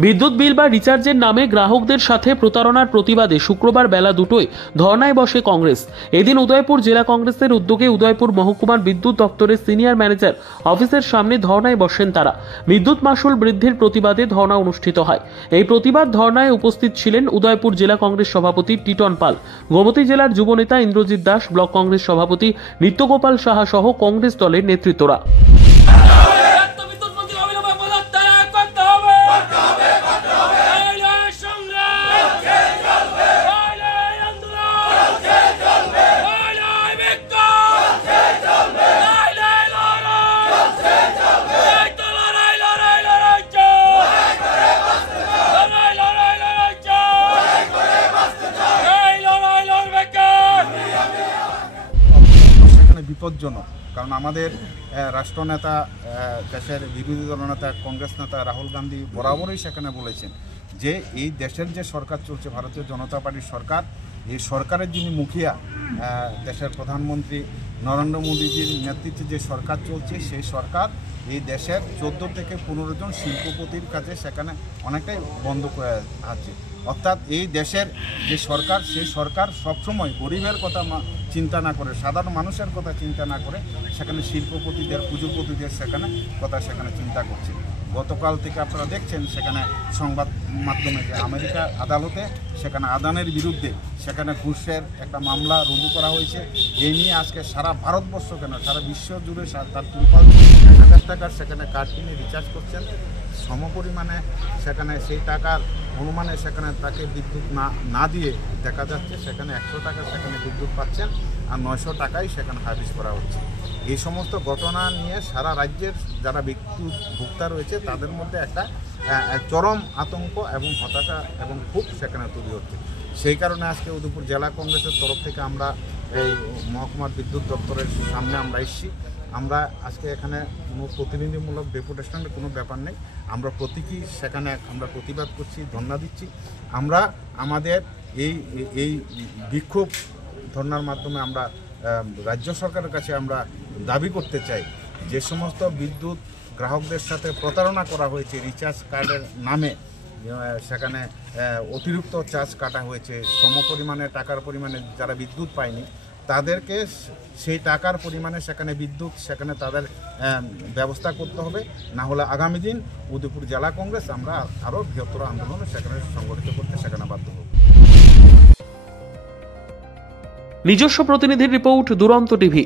বিদ্যুৎ বিল বা রিচার্জের নামে গ্রাহকদের সাথে প্রতারণার প্রতিবাদে শুক্রবার বেলা 2টোয় ধর্নায় বসে কংগ্রেস। এদিন উদয়পুর জেলা কংগ্রেসের উদ্যোগে উদয়পুর মহকুমার বিদ্যুৎ দপ্তরের সিনিয়র ম্যানেজার অফিসের সামনে ধর্নায় বসেন তারা। বিদ্যুৎ মাশুল বৃদ্ধির প্রতিবাদে ধর্না অনুষ্ঠিত হয়। এই প্রতিবাদ ধর্নায় উপস্থিত ছিলেন উদয়পুর জেলা কংগ্রেস সভাপতি টিটন পাল, গোমতী জেলার যুবনেতা ইন্দ্রজিৎ দাস, ব্লক কংগ্রেস সভাপতি নিত্যগোপাল সাহা সহ কংগ্রেস দলের নেতৃত্বরা। বিপজ্জনক, কারণ আমাদের রাষ্ট্রনেতা, দেশের বিরোধী দলনেতা কংগ্রেস নেতা রাহুল গান্ধী বরাবরই সেখানে বলেছেন যে এই দেশের যে সরকার চলছে, ভারতীয় জনতা পার্টির সরকার, এই সরকারের যিনি মুখিয়া দেশের প্রধানমন্ত্রী নরেন্দ্র মোদীজির নেতৃত্বে যে সরকার চলছে, সেই সরকার এই দেশের 14 থেকে 15 জন শিল্পপতির কাছে সেখানে অনেকটাই বন্ধ করে আছে। অর্থাৎ এই দেশের যে সরকার, সেই সরকার সবসময় গরিবের কথা চিন্তা না করে, সাধারণ মানুষের কথা চিন্তা না করে সেখানে শিল্পপতিদের, পুঁজিপতিদের সেখানে চিন্তা করছে। গতকাল থেকে আপনারা দেখছেন সেখানে সংবাদ মাধ্যমে যে আমেরিকা আদালতে সেখানে আদানের বিরুদ্ধে সেখানে ঘুষের একটা মামলা রুজু করা হয়েছে। এই নিয়ে আজকে সারা ভারতবর্ষ কেন সারা বিশ্ব জুড়ে তার তুলফাল 1000 টাকার সেখানে কার্ড কিনে রিচার্জ করছেন। সমপরিমাণে সেখানে সেই টাকার অনুমানে সেখানে তাকে বিদ্যুৎ না দিয়ে দেখা যাচ্ছে সেখানে 100 টাকা সেখানে বিদ্যুৎ পাচ্ছেন, আর 900 টাকাই সেখানে হাবিজ করা হচ্ছে। এই সমস্ত ঘটনা নিয়ে সারা রাজ্যের যারা বিদ্যুৎ ভোক্তা রয়েছে তাদের মধ্যে একটা চরম আতঙ্ক এবং হতাশা এবং ক্ষোভ সেখানে তৈরি হচ্ছে। সেই কারণে আজকে উদয়পুর জেলা কংগ্রেসের তরফ থেকে আমরা এই মহকুমার বিদ্যুৎ দপ্তরের সামনে আমরা এসেছি। আমরা আজকে এখানে কোনো প্রতিনিধিমূলক ডেপুটেশনের কোনো ব্যাপার নেই, আমরা প্রতীকী সেখানে আমরা প্রতিবাদ করছি, ধর্ণা দিচ্ছি। আমরা আমাদের এই বিক্ষোভ ধর্ণার মাধ্যমে আমরা রাজ্য সরকারের কাছে আমরা দাবি করতে চাই, যে সমস্ত বিদ্যুৎ গ্রাহকদের সাথে প্রতারণা করা হয়েছে, রিচার্জ কার্ডের নামে সেখানে অতিরিক্ত চার্জ কাটা হয়েছে, সমপরিমাণে টাকার পরিমাণে যারা বিদ্যুৎ পায়নি তাদেরকে সেই টাকার পরিমাণে সেখানে বিদ্যুৎ সেখানে তাদের ব্যবস্থা করতে হবে। না হলে আগামী দিন উদয়পুর জেলা কংগ্রেস আমরা আরও বৃহত্তর আন্দোলন সেখানে সংগঠিত করতে সেখানে বাধ্য হব। নিজস্ব প্রতিনিধির রিপোর্ট, দুরন্ত টিভি।